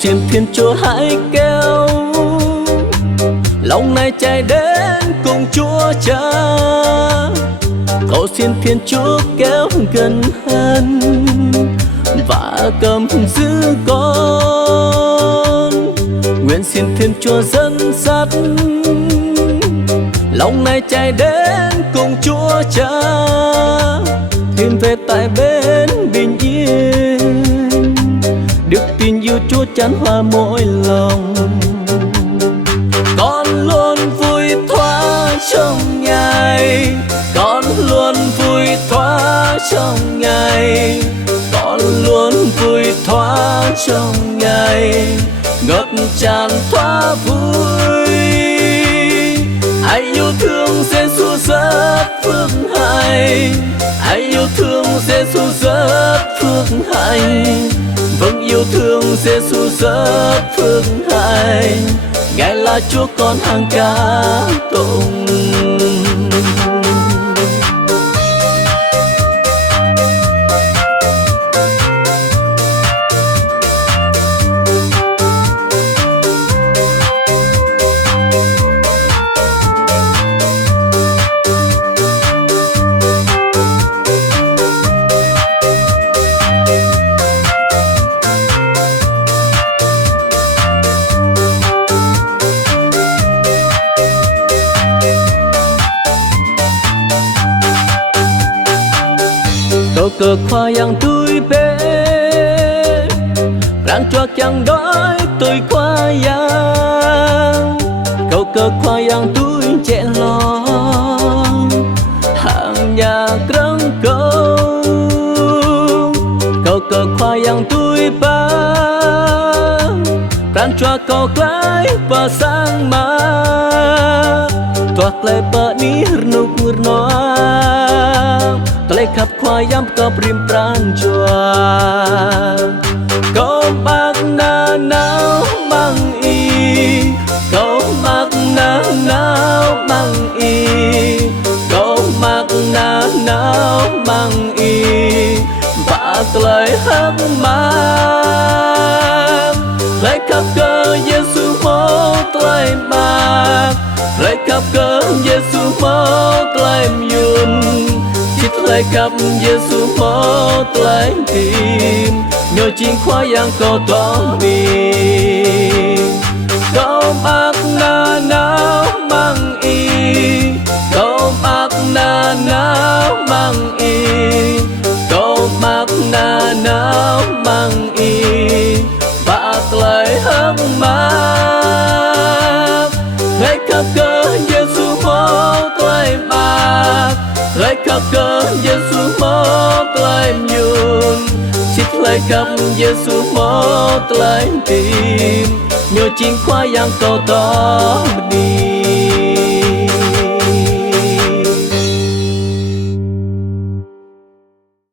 xin Thiên Chúa hãy kéo lòng này chạy đến cùng Chúa Cha. Cầu xin Thiên Chúa kéo gần hơn và cầm giữ con. Nguyện xin Thiên Chúa dẫn dắt lòng này chạy đến cùng Chúa Cha, tìm về tại bên bình yên, được tình yêu Chúa chắn hòa mỗi lòng. Con luôn vui thoa trong Ngài, con luôn vui thoa trong Ngài, con luôn vui thoa trong Ngài, ngập tràn thoa vui. Ai yêu thương Giêsu rất phước hạnh, ai yêu thương Giêsu rất phước hạnh, vâng yêu thương Giêsu rất phước hạnh. Ngài là Chúa con hàng ca tụng. Kau kekwa yang tui be, rang cuak yang đói tôi qua yang. Kau kekwa yang tui che lo, hàng nhà grang câu. Kau kekwa yang tui ba, rang cuak kau klai pasang ma, tuak klai pa ni hernuk ngurnoa. Tlai khắp khoa yam cấp rim pran chua. Câu bạc na nao mang y, câu bạc na nao mang y, câu bạc na nao mang y, và tlai hắc mang. Tlai khắp cơ Giêsu mô tlai bạc, tlai khắp cơ Giêsu mô tlai yun. Chít lại khắp Giêsu mô tlai tìm, nhờ chính khoa yang câu toán mình. Câu bạc na nao mang y, câu bạc na nao mang y, câu bạc na nao mang y, bạc lại hắc mạc. Lại khắp cơ Giêsu mô tlai bạc, lại khắp cơ Giêsu mô tlai yun. Chít lại khắp Giêsu mô tlai tìm, nhờ chính khoa yang câu toán mình.